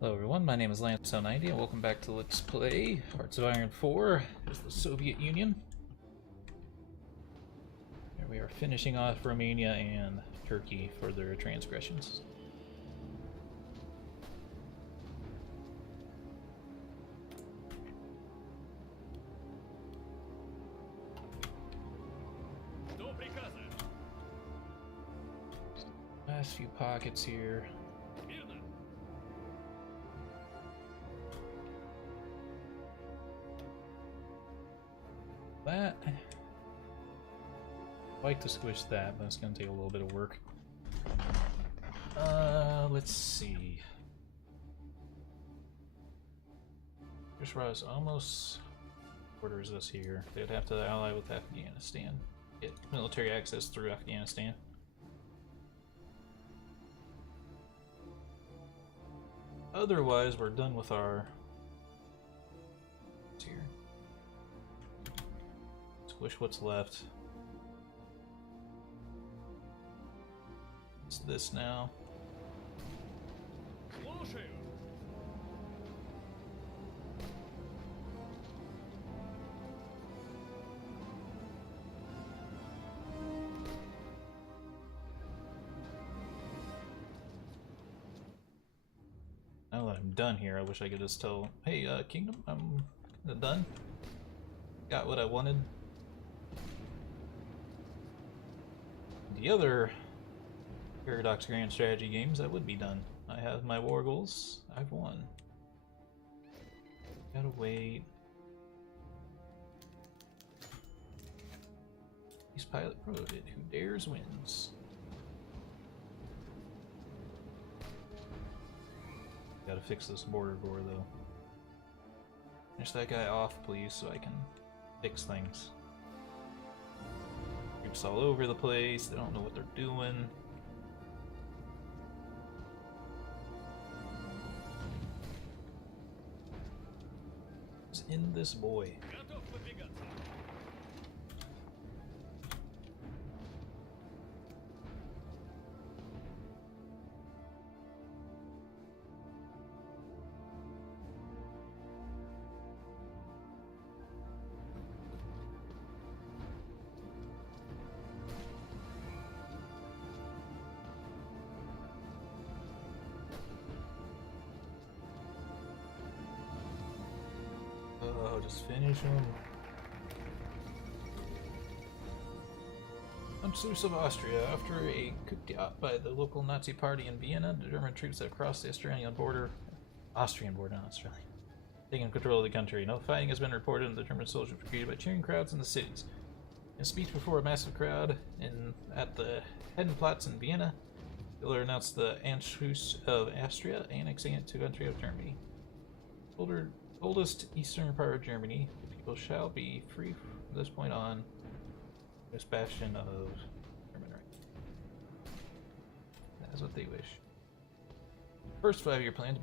Hello everyone, my name is Lance90 and welcome back to Let's Play Hearts of Iron 4 as the Soviet Union. Here we are finishing off Romania and Turkey for their transgressions. Last few pockets here. That, I'd like to squish that, but it's going to take a little bit of work. Let's see. Kushra is almost borders us here. They'd have to ally with Afghanistan. Get military access through Afghanistan. Otherwise, we're done with our... here. Squish what's left. It's this now. Now that I'm done here, I wish I could just tell, hey, Kingdom, I'm done. Got what I wanted. The other Paradox Grand Strategy games, that would be done. I have my war goals. I've won. Gotta wait. Peace pilot promoted. Who dares wins. Gotta fix this border gore though. Finish that guy off, please, so I can fix things. Troops all over the place. They don't know what they're doing. What's in this boy? Oh, just finish him. Unsuits of Austria. After a coup d'etat by the local Nazi party in Vienna, the German troops have crossed the Austrian border, not Australia, taking control of the country. No fighting has been reported, and the German soldiers were greeted by cheering crowds in the cities. In a speech before a massive crowd at the Heldenplatz in Vienna, Hitler announced the Anschluss of Austria, annexing it to the country of Germany. Oldest eastern part of Germany, the people shall be free from this point on. This bastion of German right. That is what they wish. First five-year plan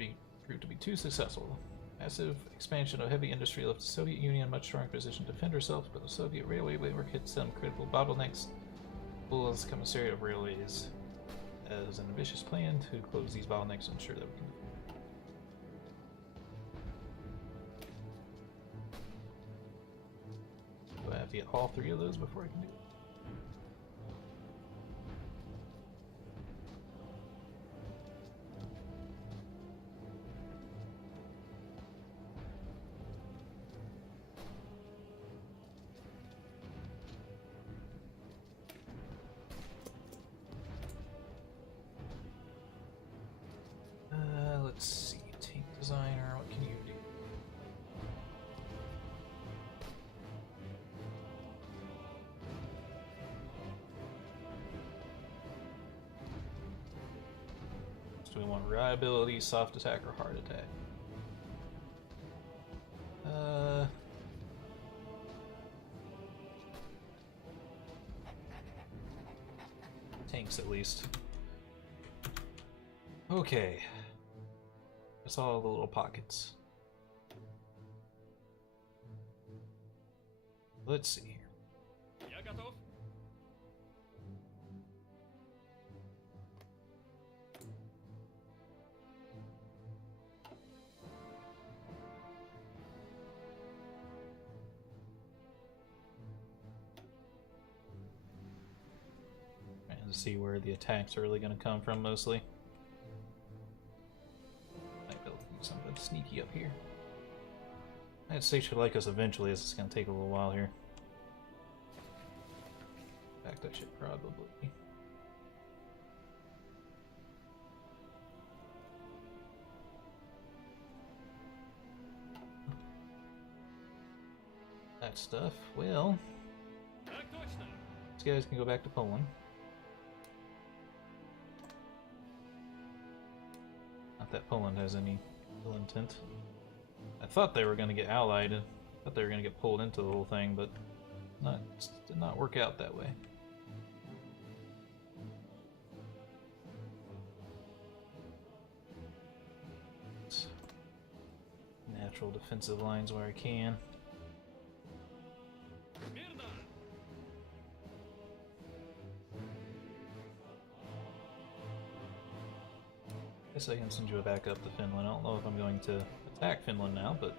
proved to be too successful. Massive expansion of heavy industry left the Soviet Union in a much stronger position to defend herself, but the Soviet railway network hit some critical bottlenecks. As Commissariat of Railways as an ambitious plan to close these bottlenecks and ensure that we can. Do I have to get all three of those before I can do it? Let's see. Tank designer, what can you do? Do we want reliability, soft attack, or hard attack? Tanks at least. Okay. That's all the little pockets. Let's see here. see where the attacks are really going to come from mostly. Might be able to do something sneaky up here. That state should like us eventually, as it's going to take a little while here. In fact, I should probably... that stuff. Well, these guys can go back to Poland. Not that Poland has any ill intent. I thought they were going to get allied. I thought they were going to get pulled into the whole thing, but did not work out that way. Natural defensive lines where I can. Guess I can send you back up to Finland. I don't know if I'm going to attack Finland now, but...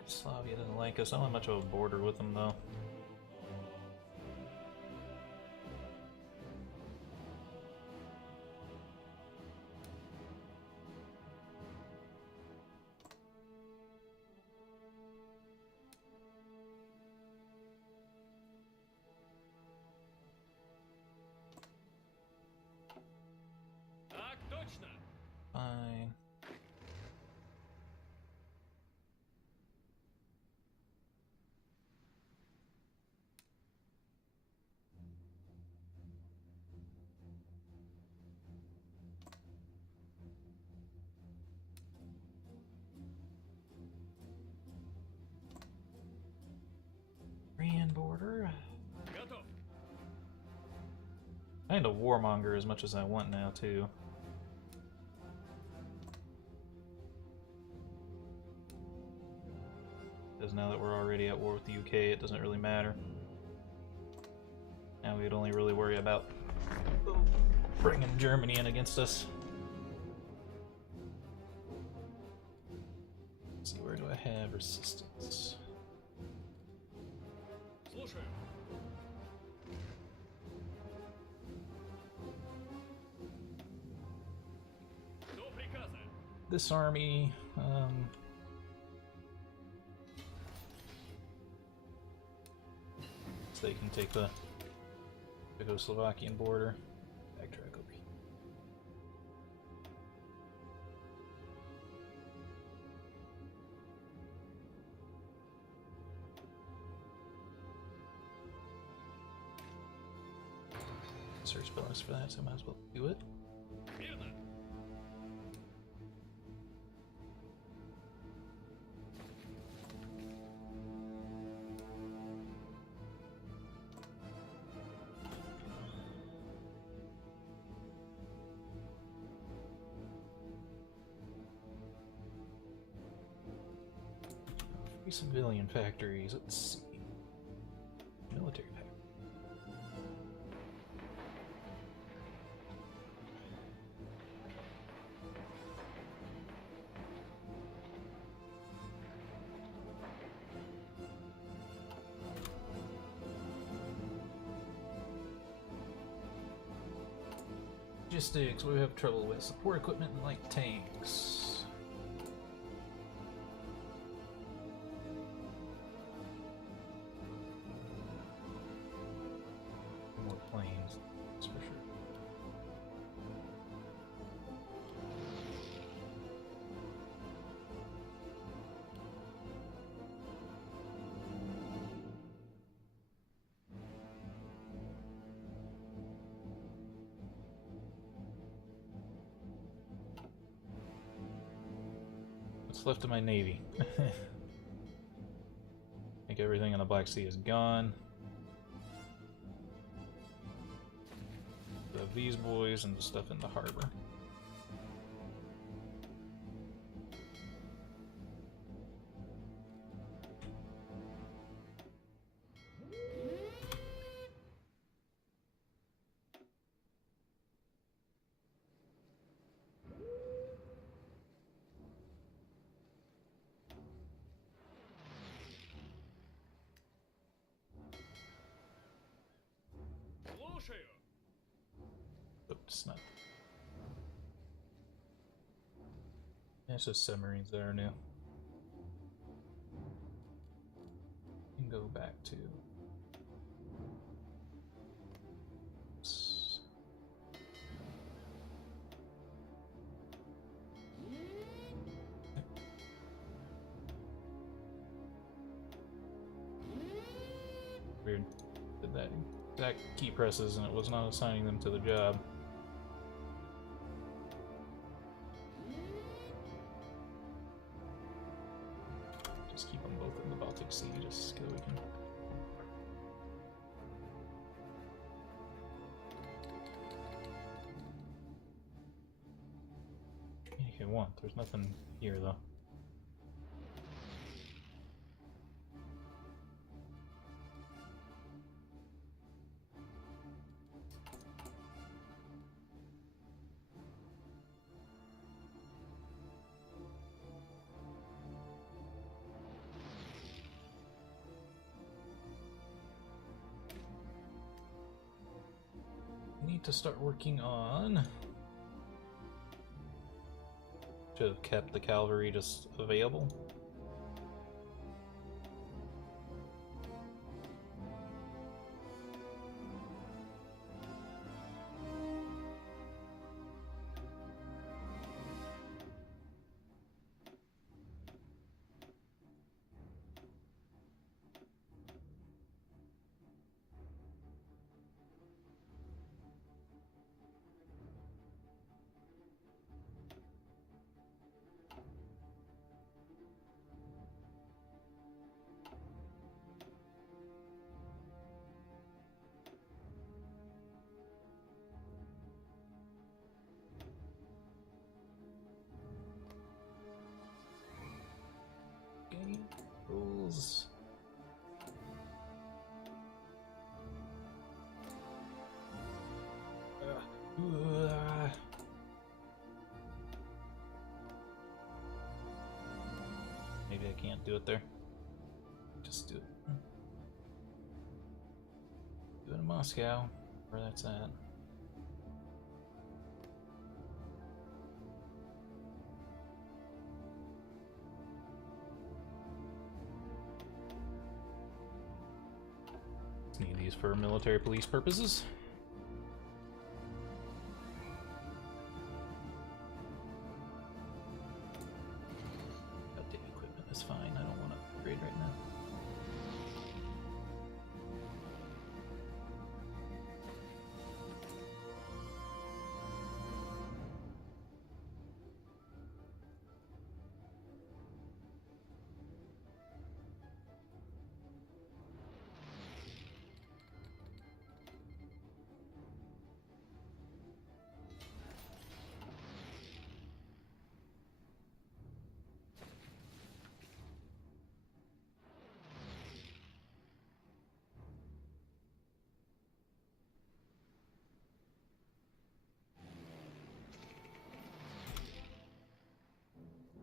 Yugoslavia doesn't like us. I don't have much of a border with them, though. Fine. Korean border. I need a warmonger as much as I want now, too. Because now that we're already at war with the UK, it doesn't really matter. Now we'd only really worry about bringing Germany in against us. Let's see, where do I have resistance? This army, so they can take the Czechoslovakian border. Backtrack over here. Search bonus for that, so I might as well do it. Civilian factories, let's see. Military factory. Logistics, we have trouble with support equipment and light tanks. Left of my navy. I think everything in the Black Sea is gone. We have these boys and the stuff in the harbor. Oops, not. Yeah, it's just submarines that are new. And go back to. Weird. Did that exact key presses and it was not assigning them to the job. Just keep them both in the Baltic Sea just so we can. If you want, there's nothing here though. To start working on. Should have kept the cavalry just available. Rules. Maybe I can't do it there. Just do it. Do it in Moscow, where that's at. Need these for military police purposes. Update equipment is fine. I don't want to upgrade right now.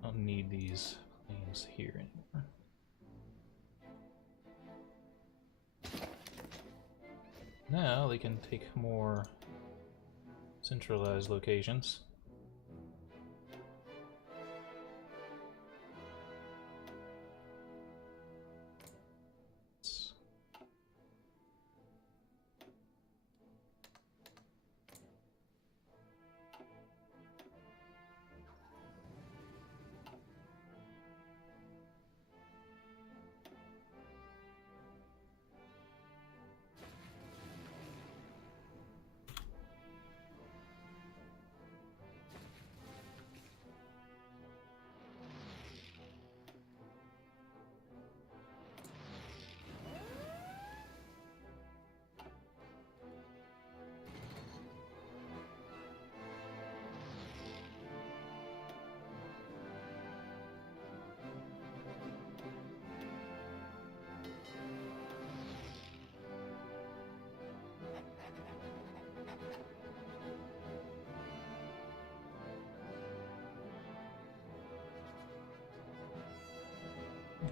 Don't need these planes here anymore. Now they can take more centralized locations.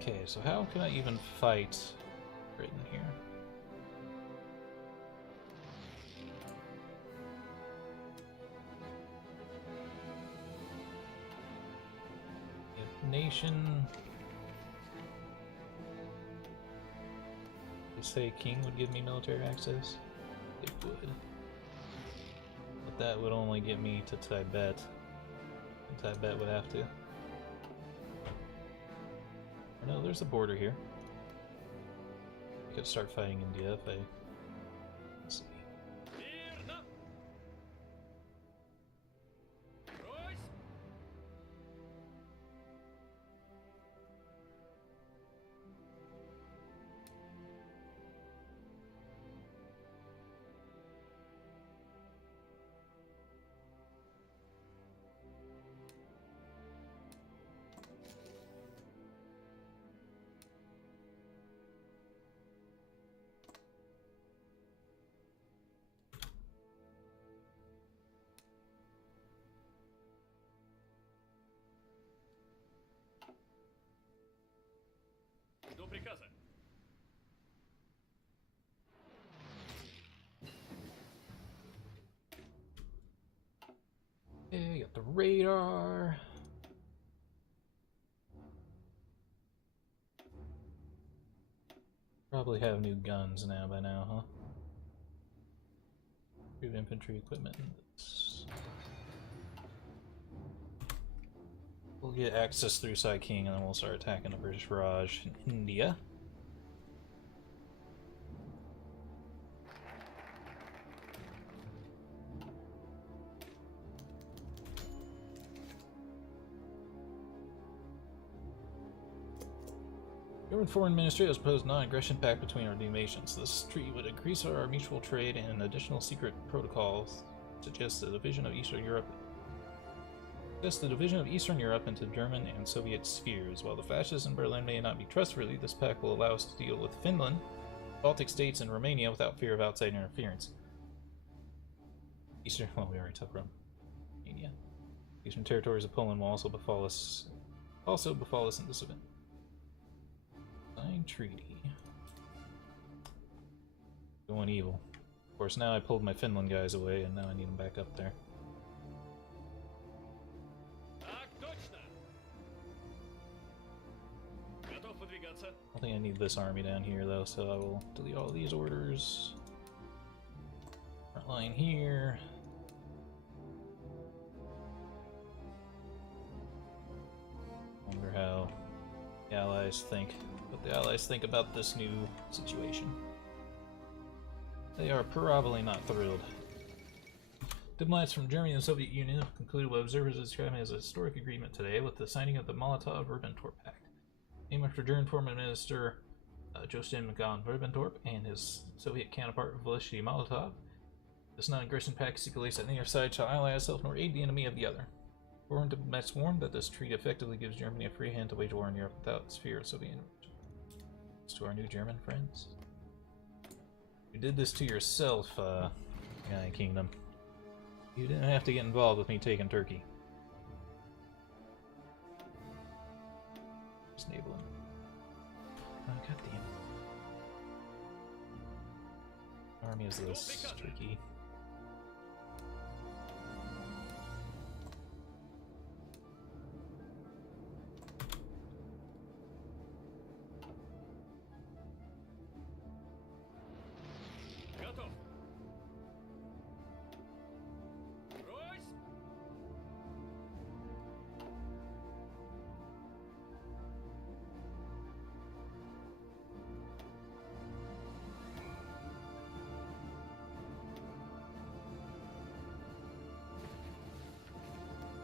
Okay, so how can I even fight Britain here? nation. They say king would give me military access. It would. But that would only get me to Tibet. And Tibet would have to. No, there's a border here. I could start fighting India if I... Let's see. До приказа. Okay, got the radar. Probably have new guns now by now, huh? Good infantry equipment. We'll get access through Sai King and then we'll start attacking the British Raj in India. German Foreign Ministry has proposed non-aggression pact between our two nations. This treaty would increase our mutual trade and additional secret protocols suggest the division of Eastern Europe into German and Soviet spheres. While the fascists in Berlin may not be trustworthy, this pact will allow us to deal with Finland, Baltic states, and Romania without fear of outside interference. Well, we already took Romania. Eastern territories of Poland will also befall us in this event. Signed treaty. Going evil. Of course, now I pulled my Finland guys away, and now I need them back up there. I think I need this army down here, though, so I will delete all these orders. Front line here. Wonder how the Allies think. What the Allies think about this new situation. They are probably not thrilled. Diplomats from Germany and the Soviet Union have concluded what observers are describing as a historic agreement today with the signing of the Molotov-Ribbentrop Pact. Named after German Foreign Minister Joachim von Ribbentrop and his Soviet counterpart Valery Molotov, this non-aggression pact stipulates that neither side shall ally itself nor aid the enemy of the other. Foreign diplomats warned that this treaty effectively gives Germany a free hand to wage war in Europe without the sphere of Soviet intervention. To our new German friends. You did this to yourself, United Kingdom. You didn't have to get involved with me taking Turkey. Just enabling. Oh, goddamn. Army is this Turkey.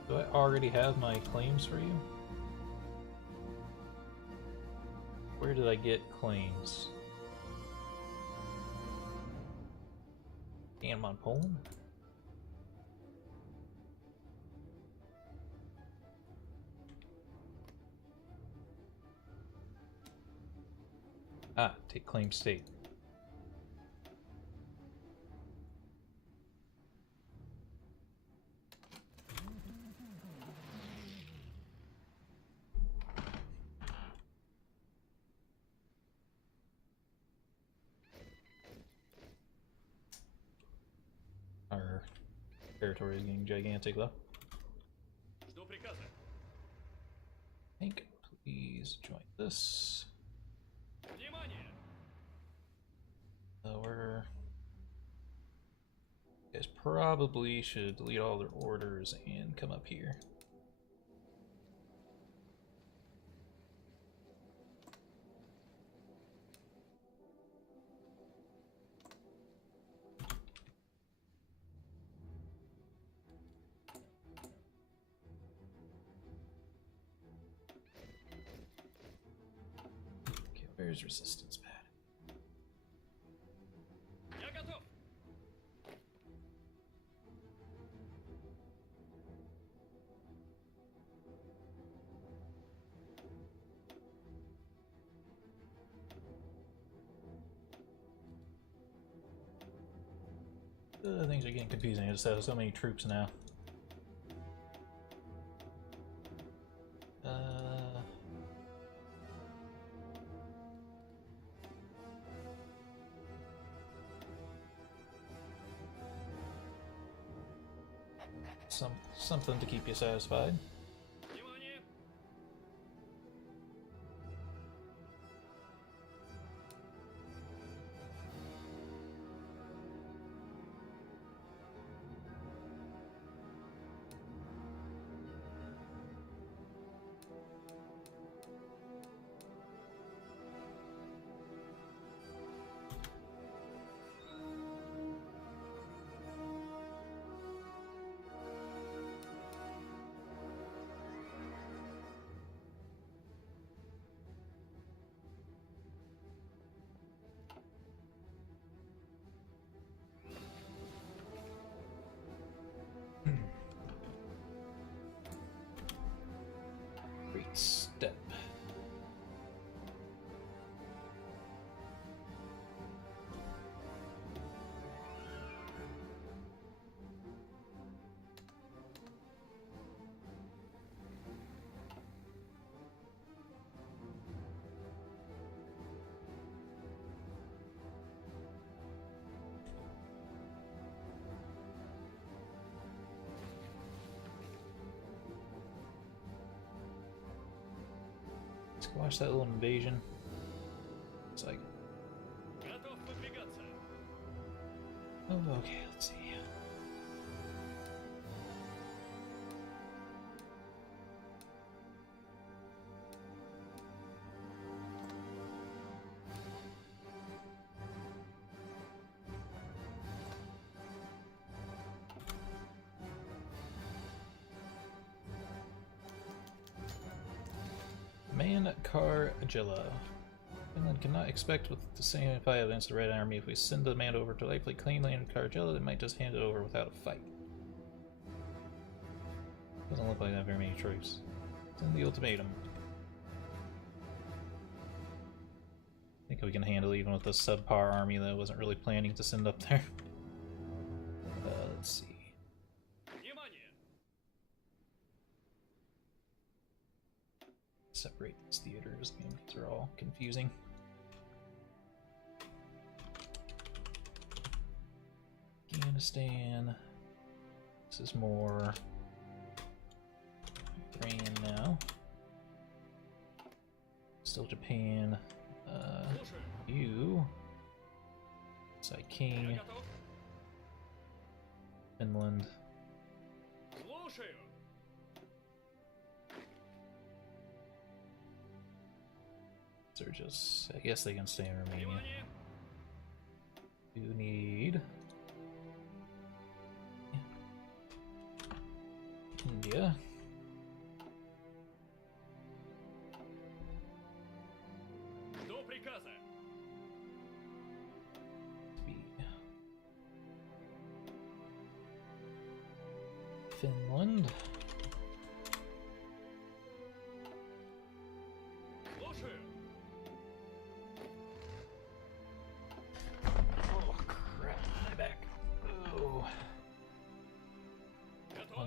Do I already have my claims for you? Where did I get claims? Damn, on Poland? Ah, take claim state. Our territory is getting gigantic, though. I think Please join this. We're... You guys probably should delete all their orders and come up here. Okay, where's resistance pad? Things are getting confusing. I just have so many troops now. Something to keep you satisfied. Great step. Squash that little invasion. It's like, oh, okay, let's see. Man Cargilla. Finland cannot expect with the same fight against the Red Army. If we send the man over to likely claim land Cargilla, they might just hand it over without a fight. Doesn't look like that very many troops. Send the ultimatum. I think we can handle even with a subpar army that I wasn't really planning to send up there. Let's see. Separate these theaters again because they're all confusing. Afghanistan. This is more Ukraine now. Still Japan. You. Side King. Finland. They're just, I guess they can stay in Romania. You need India. Finland.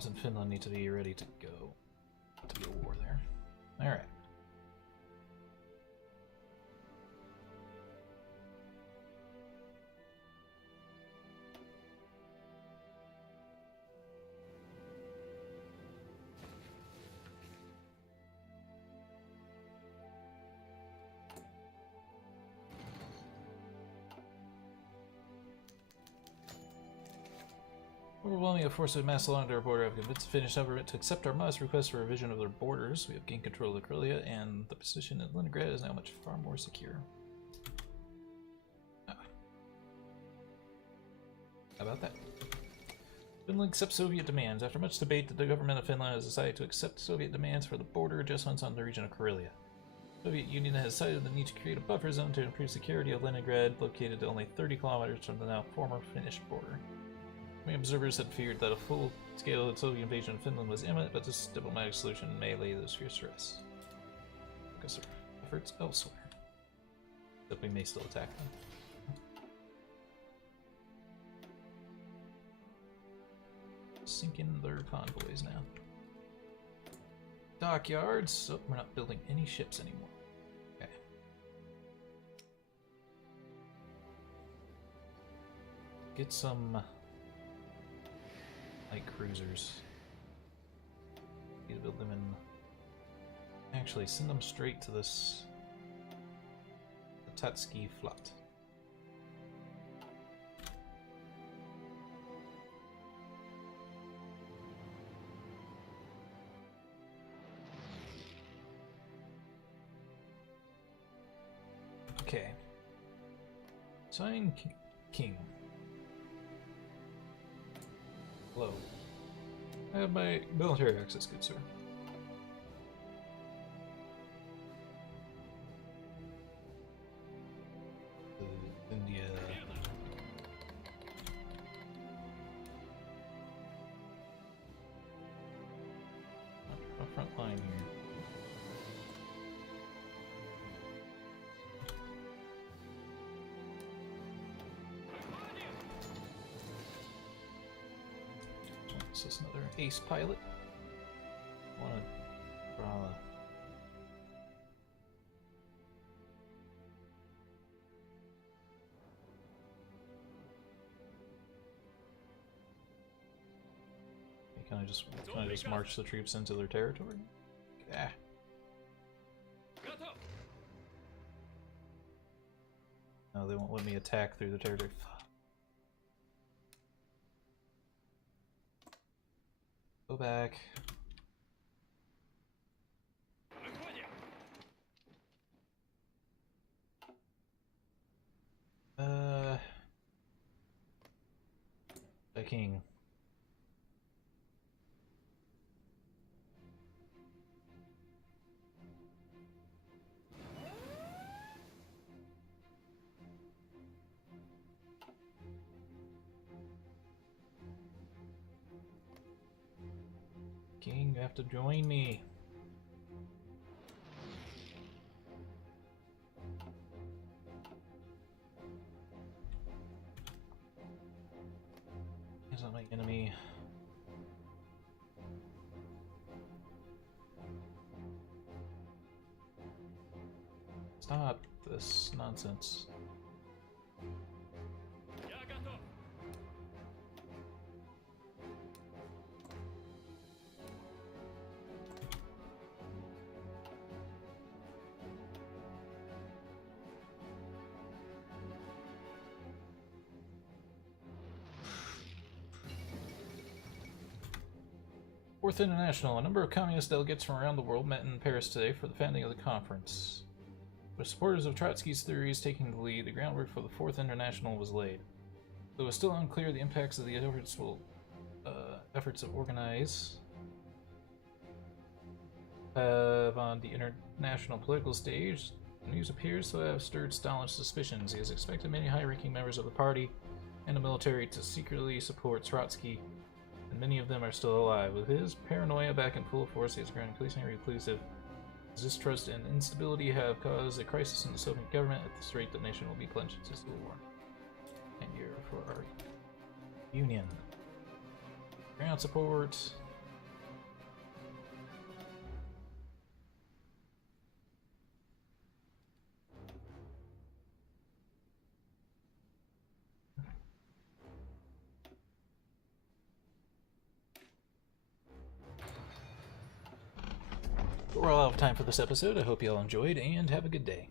And Finland need to be ready to go to the war there. Alright. Overwhelming a force of mass along our border have convinced the Finnish government to accept our modest request for a revision of their borders. We have gained control of the Karelia, and the position in Leningrad is now much far more secure. How about that? Finland accepts Soviet demands. After much debate, the government of Finland has decided to accept Soviet demands for the border adjustments on the region of Karelia. The Soviet Union has cited the need to create a buffer zone to improve security of Leningrad, located only 30 kilometers from the now former Finnish border. Many observers had feared that a full-scale Soviet invasion of Finland was imminent, but this diplomatic solution may lay those fears to rest. Focus our efforts elsewhere. But we may still attack them. Sink in their convoys now. Dockyards. Oh, we're not building any ships anymore. Okay. Get some light cruisers. Need to build them in. Actually, send them straight to this. The Tatski Flat. Okay. Sign King. Hello. I have my military access, good sir. India. Our front line here. This is another ace pilot. Want to draw a... Can I just march the troops into their territory? Ah. No, they won't let me attack through the territory. Go back. The king. King, you have to join me. He's not my enemy. Stop this nonsense. Fourth International. A number of communist delegates from around the world met in Paris today for the founding of the conference. With supporters of Trotsky's theories taking the lead, the groundwork for the Fourth International was laid. Though it was still unclear the impacts of the efforts of organize on the international political stage, the news appears to have stirred Stalin's suspicions. He has expected many high-ranking members of the party and the military to secretly support Trotsky, and many of them are still alive. With his paranoia back in full force, he has grown increasingly reclusive. His distrust and instability have caused a crisis in the Soviet government. At this rate, the nation will be plunged into civil war. And year for our union. Ground support. We're all out of time for this episode. I hope you all enjoyed, and have a good day.